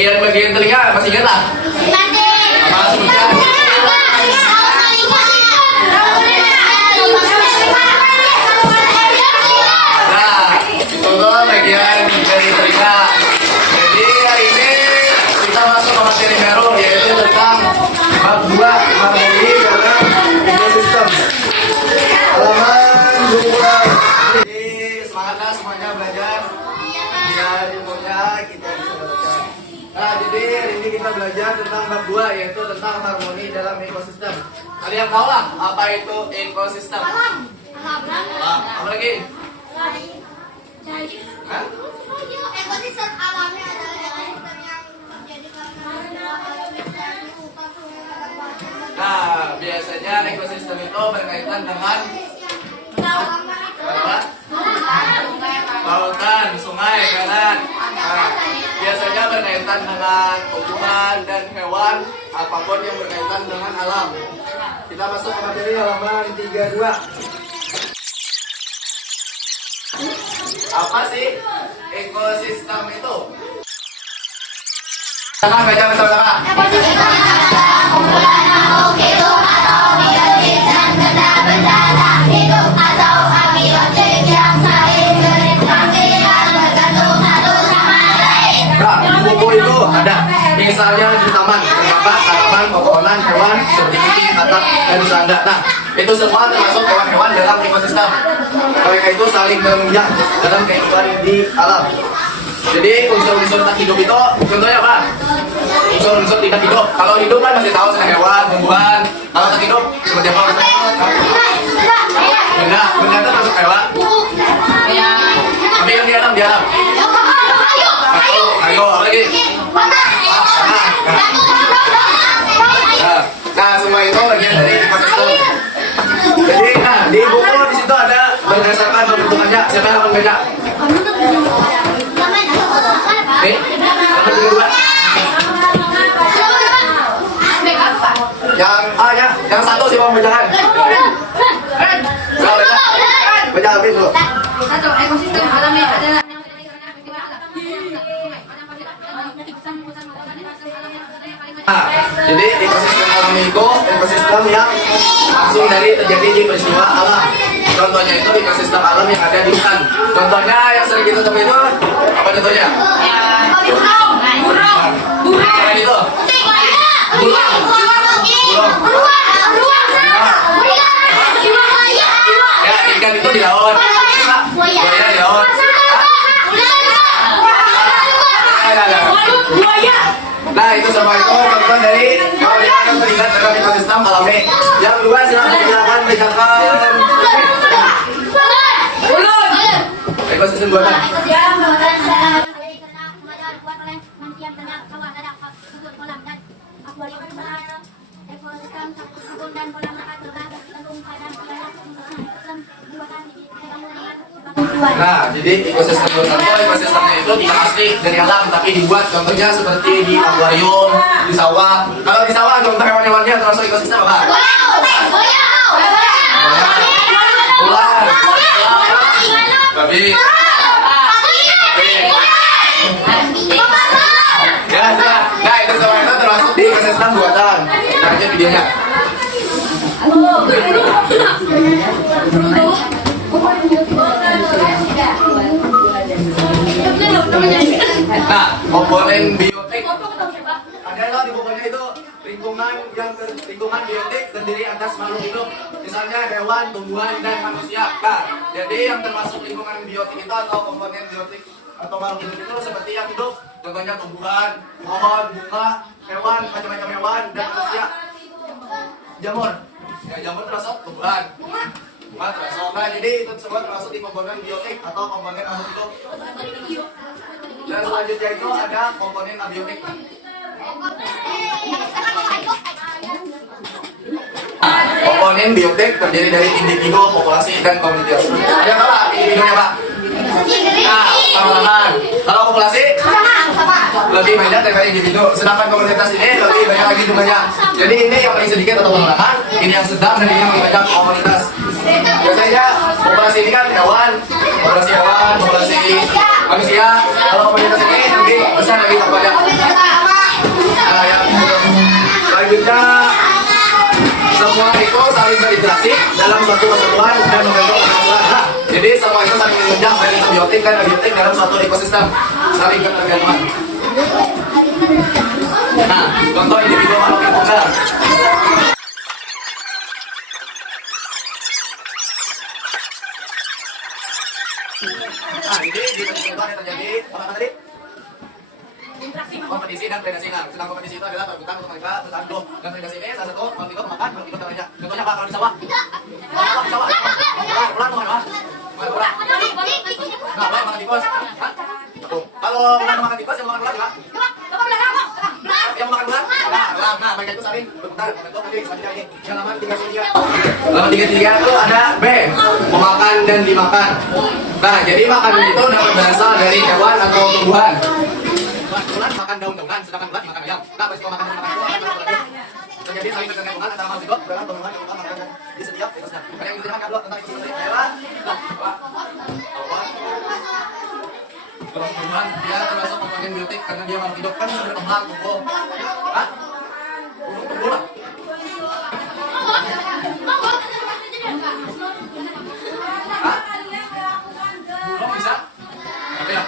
bagian telinga masih ingat lah? Apa sebutkan? Nah, itu tuh bagian dari telinga. Jadi hari ini kita masuk ke materi baru, yaitu tentang bab 2 harmoni dalam ekosistem. Halaman 2. Jadi semangatlah semuanya belajar. Biar ilmunya kita bisa dapatkan. Nah, jadi hari ini kita belajar tentang bab 2, yaitu tentang harmoni dalam ekosistem. Kalian tahu lah apa itu ekosistem? Apa lagi? Hah? Ekosistem alamnya adalah ekosistem yang terjadi karena Nah, biasanya ekosistem itu berkaitan dengan apa? Lautan, sungai, kan? Nah, biasanya berkaitan dengan tumbuhan dan hewan, apapun yang berkaitan dengan alam. Kita masuk ke materi halaman 32. Apa sih ekosistem itu? Kita baca bersama-sama. Nah, di buku itu ada misalnya di taman terdapat tanaman, pepohonan, hewan seperti kucing, katak, dan serangga. Nah, itu semua termasuk hewan-hewan dalam ekosistem. Mereka itu saling menunjang dalam kehidupan di alam. Jadi unsur-unsur tak hidup itu contohnya apa? Unsur-unsur tidak hidup. Kalau hidup kan masih tahu seperti hewan, tumbuhan. Kalau tak hidup seperti apa? Benda itu masuk hewan. Tapi yang di alam, Ayo, apa lagi? Nah, semua itu bagian dari ekosistem. Jadi, di buku di situ ada berdasarkan bentukannya. Siapa yang akan baca? Nih, apa kedua? Yang satu siapa yang bacakan? Baca habis dulu. Satu, ekosistem alami adalah Nah, jadi ekosistem alami itu ekosistem yang langsung dari terjadi di peristiwa alam. Contohnya itu ekosistem alam yang ada di hutan. Contohnya yang sering kita temui itu apa contohnya? Selain itu? Ya, ikan itu di laut. Buaya di laut. Nah, itu sama itu contoh dari kalau yang terlibat dalam ekosistem alami. Yang kedua silakan bacakan ekosistem buatan. Nah, jadi ekosistem buatan itu ekosistemnya itu tidak asli dari alam tapi dibuat, contohnya seperti di akuarium, di sawah. Kalau di sawah contoh hewan-hewannya termasuk ekosistem apa? Ular, babi, ya, nah itu semua itu termasuk di ekosistem buatan. Kita aja videonya. Nah, komponen biotik adalah di bukunya itu lingkungan biotik terdiri atas makhluk hidup, misalnya hewan, tumbuhan, dan manusia. Nah, jadi yang termasuk lingkungan biotik itu atau komponen biotik atau makhluk hidup itu seperti yang hidup, contohnya tumbuhan, pohon, bunga, hewan, macam-macam hewan, dan manusia. Jamur, ya jamur termasuk tumbuhan. Nah, jadi itu semua termasuk di komponen biotik atau komponen makhluk hidup. Dan selanjutnya itu ada komponen abiotik. Komponen biotik terdiri dari individu, populasi, dan komunitas. Ada apa individunya, Pak? Nah, teman-teman, kalau populasi lebih banyak daripada individu, sedangkan komunitas ini lebih banyak lagi jumlahnya. Jadi ini yang paling sedikit atau teman-teman, ini yang sedang, dan ini yang lebih banyak komunitas. Biasanya populasi ini kan hewan, populasi manusia. Kalau komunitas ini lebih besar, lebih banyak. Selanjutnya semua itu saling berinteraksi dalam suatu kesatuan dan membentuk kesatuan. Nah, jadi semua itu saling menunjang dari biotik dan abiotik dalam suatu ekosistem, saling ketergantungan. Nah, contoh individu makhluk hidup tunggal. Nah, ini di kompetisi itu ada terjadi apa tadi? Kompetisi dan predasi. Nah, sedang kompetisi itu adalah perebutan untuk mereka bertanduk. Dan predasi ini salah satu makhluk hidup makan makhluk hidup lainnya. Contohnya apa kalau di sawah? Di sawah. Ular makan apa? Ular. Nah, ular makan tikus. Hah? Kalau ular makan tikus, yang makan ular juga? Yang makan ular? Nah, mereka itu saling berputar. Membentuk nanti selanjutnya ini. Yang halaman 33. Halaman 33 itu ada B, memakan dan dimakan. Nah, jadi makan itu dapat berasal dari hewan atau tumbuhan. Ular makan daun-daunan, sedangkan ular makan ayam. Nah, berisiko makan dan makan itu akan berlanjut. Terjadi saling ketergantungan antara makhluk hidup dalam tumbuhan yang makan di setiap ekosistem. Ada yang diterima nggak tentang ekosistem ini? Terus tumbuhan dia termasuk komponen biotik karena dia makhluk hidup kan berkembang tumbuh. Hah? Tumbuh lah. Hah? Belum bisa? Apa ya?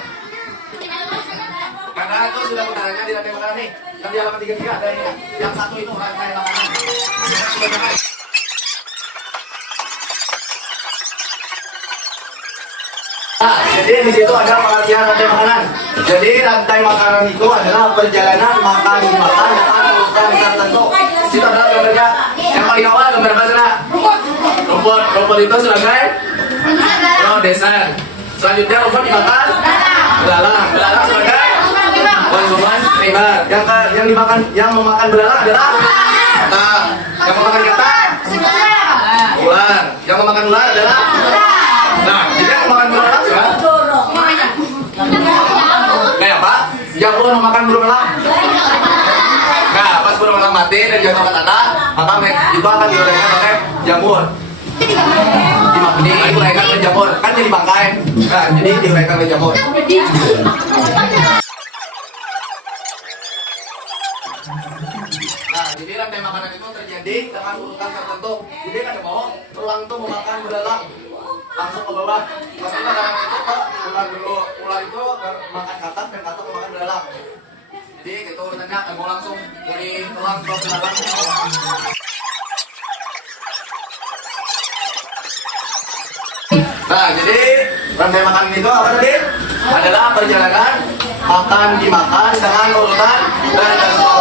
Karena itu sudah putarannya di rantai makanan nih. Dan di halaman 33 ada ini. Yang satu itu rantai makanan. Nah, jadi di situ ada pengertian rantai makanan. Jadi rantai makanan itu adalah perjalanan makan urutan tertentu. Di situ adalah gambarnya. Yang paling awal gambar apa sana? Rumput itu sebagai produsen. Selanjutnya rumput dimakan belalang sebagai konsumen primer. Yang dimakan, yang memakan belalang adalah ketak. Yang memakan ketak ular. Yang memakan ular adalah nah, jadi yang memakan belalang siapa? Kayak apa? Yang belum memakan burung elang. Nah, pas burung elang mati dan jatuh ke tanah, maka itu akan diuraikan oleh jamur. Diuraikan oleh jamur, kan jadi bangkai. Nah, jadi diuraikan oleh jamur. Nah, jadi rantai makanan itu terjadi dengan urutan tertentu. Jadi kan mau elang itu memakan belalang langsung ke bawah. Pasti makanan itu ke ular dulu. Ular itu makan katak dan katak memakan belalang. Jadi itu urutannya mau langsung dari elang ke belalang. Nah, jadi rantai makanan itu apa tadi? Adalah perjalanan makan dimakan dengan urutan tertentu.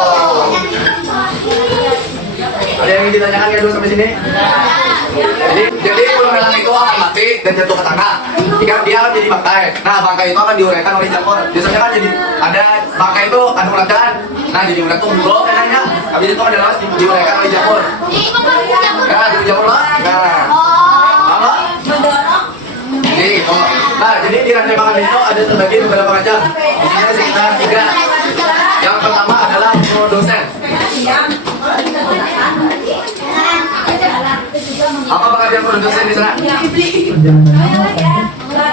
Ada yang ditanyakan ya dulu sampai sini? Jadi burung elang itu akan mati dan jatuh ke tanah. Jika dia akan jadi bangkai. Nah, bangkai itu akan diuraikan oleh jamur. Biasanya kan jadi ada bangkai itu ada ulekan. Nah, jadi ulekan tuh buruk enaknya. Habis itu adalah diuraikan oleh jamur. Nah, jadi jamur lah. Nah, apa? Jadi gitu. Nah, jadi di rantai makanan itu ada terbagi beberapa macam. Di sini ada sekitar 3. Yang pertama adalah produsen. Apa pengertian produsen di sana?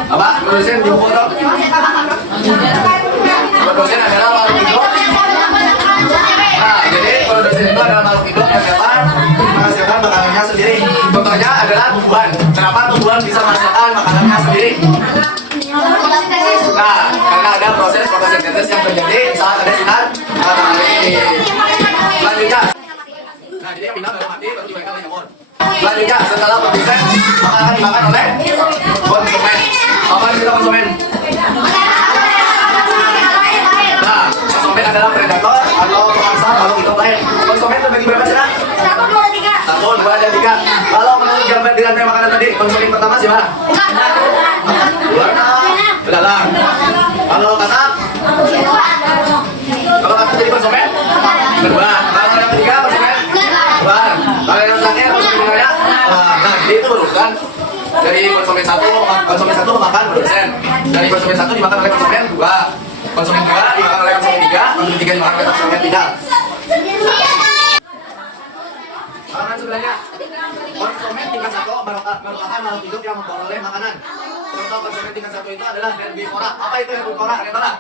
Apa? Produsen di buku dong? Produsen adalah makhluk hidup. Nah, jadi produsen itu adalah makhluk hidup yang dapat menghasilkan makanannya sendiri. Contohnya adalah tumbuhan. Kenapa tumbuhan bisa menghasilkan makanannya sendiri? Nah, karena ada proses fotosintesis yang terjadi saat ada sinar matahari. Selanjutnya, nah jadi yang pindah baru mati baru diuraikan oleh jamur. Selanjutnya, setelah produsen makanan dimakan oleh konsumen. Apa itu konsumen? Nah, konsumen adalah predator atau pemangsa makhluk hidup lain. Konsumen terbagi berapa sih? 1, 2, dan 3. Kalau menurut gambar di rantai makanan tadi, konsumen pertama siapa? Belalang. Kalau katak jadi konsumen kedua. Kalau yang ketiga konsumen kedua. Kalau yang terakhir konsumen kedua. Nah, jadi itu berurusan dari konsumen satu memakan produsen. Dari konsumen 1 dimakan oleh konsumen 2. Konsumen 2 dimakan oleh konsumen 3. Konsumen 3 dimakan oleh konsumen 3. Halaman sebelahnya, konsumen tingkat 1 merupakan makhluk hidup yang memperoleh makanan. Contoh konsumen tingkat 1 itu adalah herbivora. Apa itu herbivora? Herbivora?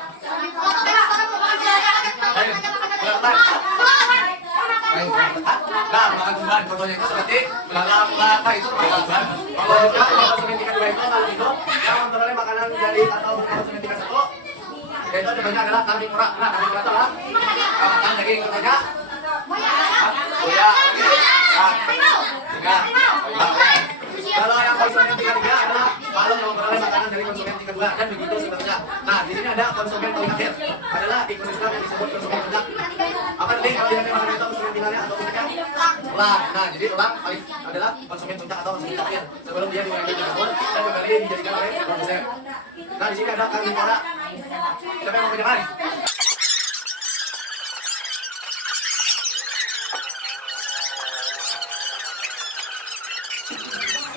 Nah, makan tumbuhan contohnya itu seperti belalang, lata itu makan tumbuhan. Kalau yang konsumen tingkat 2 itu kalau hidup yang memperoleh makanan dari atau konsumen tingkat 1 yaitu contohnya adalah kambing urat. Nah, kambing urat adalah makan daging contohnya buaya, kalau yang konsumen tingkat 3 adalah kalau yang memperoleh makanan dari konsumen tingkat 2 dan begitu seterusnya. Nah, di sini ada konsumen paling akhir adalah ekosistem yang disebut konsumen puncak. Apa nanti kalau yang makanan itu konsumen tinggalnya atau puncaknya? Elang. Nah, jadi elang paling adalah konsumen puncak atau konsumen terakhir sebelum dia dimulai dijemur dan kembali dijadikan oleh produsen. Nah, di sini ada kambing urat. Siapa yang mau kejangan?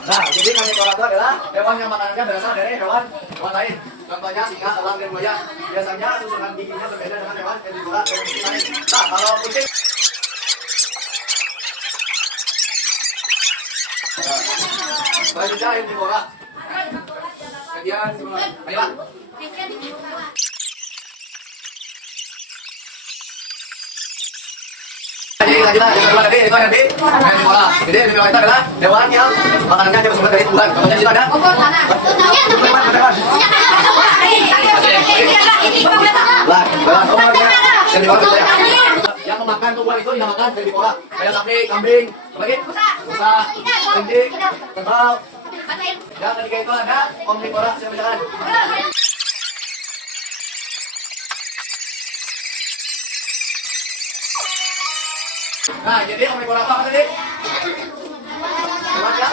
Nah, jadi kambing urat itu adalah hewan yang makanannya berasal dari hewan lain. Contohnya singa, elang, dan buaya. Biasanya susunan giginya berbeda dengan hewan herbivora dan lain. Nah, kalau kucing selanjutnya herbivora. Kemudian ayo. Jadi lanjutlah tadi itu herbivora. Jadi herbivora itu adalah hewan yang makanannya bersumber dari tumbuhan. Contohnya di situ ada yang memakan tumbuhan itu dinamakan herbivora. Kayak sapi, kambing, lagi rusa, kelinci, kerbau. Yang ketiga itu ada omnivora. Siapa jalan? Nah, jadi omnivora apa tadi? Hewan ya?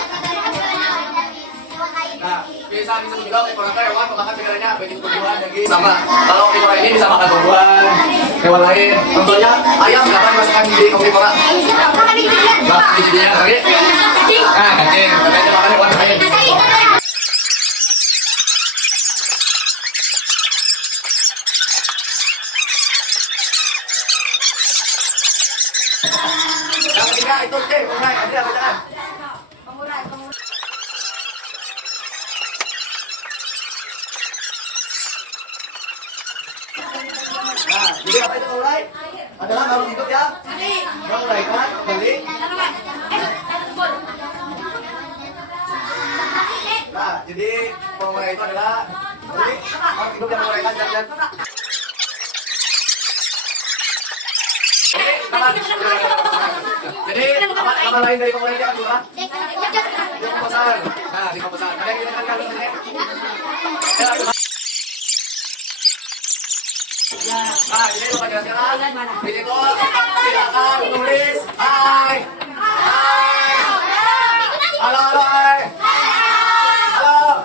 Nah, bisa disebut juga omnivora itu hewan pemakan segalanya, baik itu tumbuhan, daging, sama. Kalau omnivora ini bisa makan tumbuhan, hewan lain. Contohnya ayam dapat dimasukkan di omnivora. Nah, di sini lagi. Nah, kacang, katanya makan hewan lain. Yang ketiga itu pengurai. Nanti apa jangan? Nah, jadi apa itu pengurai? Adalah makhluk hidup yang menguraikan kembali. Nah, jadi pengurai itu adalah makhluk hidup yang menguraikan zat-zat. Oke, jadi apa lain dari pengurai yang kedua? Dekomposan. Nah, dekomposan. Ada yang kita kan ini? Nah, ini lupa jelaskan. Ini kok silakan tulis. Hai. Hai. Halo, halo. Halo.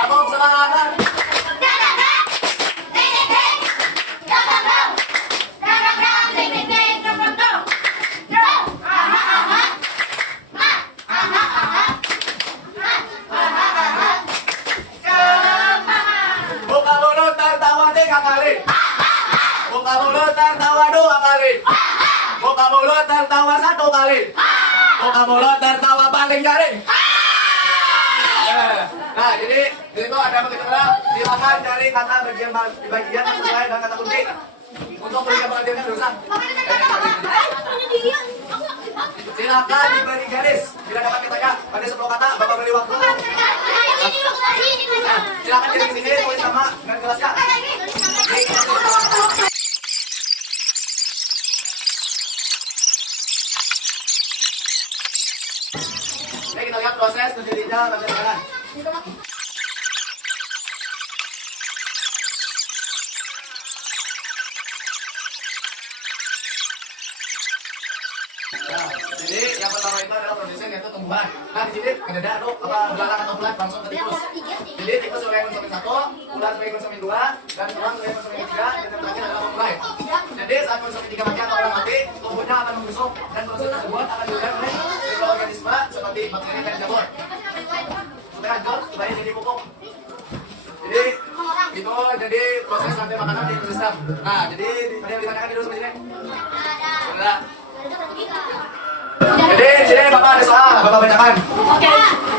Kamu semangat. Buka mulut tertawa 3 kali. Buka mulut tertawa 2 kali. Buka mulut tertawa 1 kali. Buka mulut tertawa paling garing. Nah, jadi di situ ada begitu silakan cari kata bagian yang sesuai dengan kata kunci. Untuk berikan pengertiannya berusaha. Silakan diberi garis. Bila dapat ditanya pada 10 kata, Bapak beri waktu. Nah, silakan kirim ke sini tulis nama dan kelasnya. Oke, kita lihat proses terjadinya tangan. Nah, jadi yang pertama itu adalah produsen yaitu tumbuhan. Nah, di sini ada apa belalang atau ulat langsung ke tikus. Jadi tikus sebagai konsumen 1, ulat sebagai konsumen 2, dan tulang sebagai konsumen 3, dan yang terakhir adalah pengurai. Jadi saat konsumen 3 mati atau orang mati, tubuhnya akan membusuk dan proses tersebut akan dilakukan oleh mikroorganisme seperti bakteri dan jamur. Supaya hancur, supaya jadi pupuk. Jadi itu jadi proses sampai makanan di ekosistem. Nah, jadi ada yang ditanyakan dulu sampai sini. Sudah. Jadi sini Bapak ada soal, Bapak bacakan.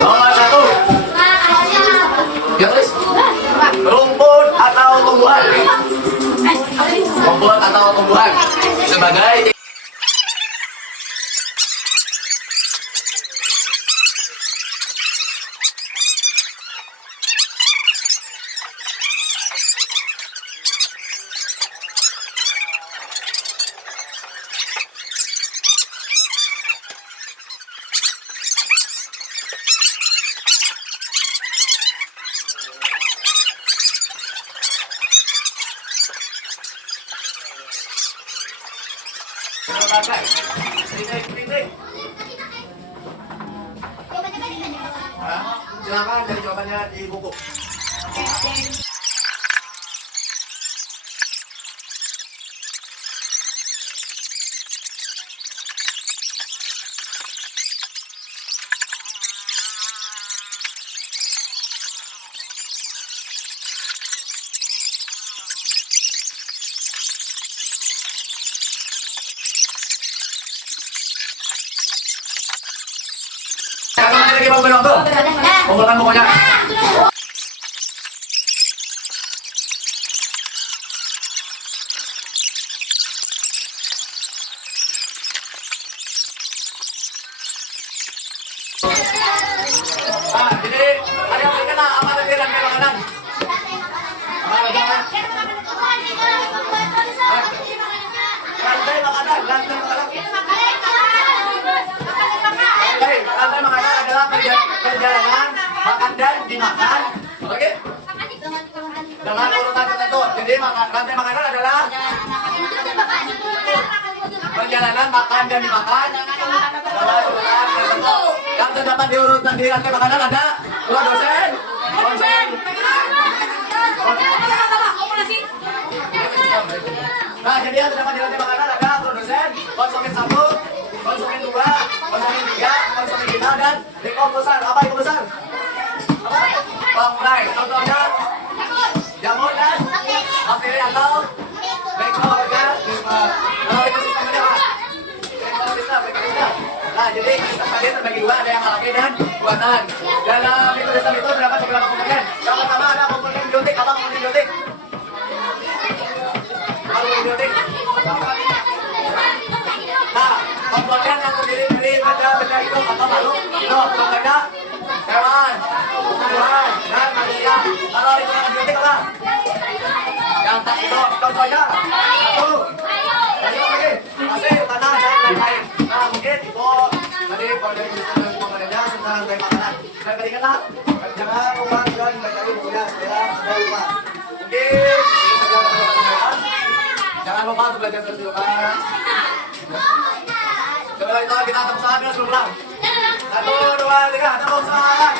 Soal 1. Ya tulis. Rumput atau tumbuhan? Rumput atau tumbuhan? Sebagai bagay. Titik. Ha? Silakan dari jawabannya di buku. Kalau lagi mau bilang tuh, kumpulkan bukunya. Jadi ada yang berikan apa tadi rantai makanan? Rantai makanan. Rantai makanan adalah perjalanan makan dan dimakan. Oke? Dengan urutan tertentu. Jadi rantai makanan adalah perjalanan makan dan dimakan dalam urutan tertentu. Yang terdapat di urutan di rantai makanan ada dua dosen. Nah, jadi yang terdapat di rantai makanan ada produsen, konsumen 1, konsumen 2, konsumen 3, konsumen 5, dan dekomposan. Apa dekomposan? Apa? Pengurang. Contohnya jamur dan bakteri atau mikroorganisme. Kalau ekosistem ini apa? Ekosistem. Nah, jadi ekosistem tadi terbagi dua, ada yang alami dan buatan. Dalam ekosistem itu terdapat beberapa komponen. Yang pertama ada komponen biotik. Apa komponen biotik? Nah, komponen yang terdiri dari benda-benda hidup atau makhluk hidup, contohnya hewan, tumbuhan, dan manusia. Kalau digunakan biotik apa? Yang tak hidup, contohnya satu, pasir, tanah, dan lain-lain. Nah, mungkin itu tadi komponennya tentang rantai makanan. Dan ketinggalan, jangan lupa juga dipelajari bukunya supaya tidak lupa. Mungkin jangan lupa untuk belajar terus. Setelah itu kita tepuk tangan sebelum pulang. 1, 2, 3, tepuk tangan.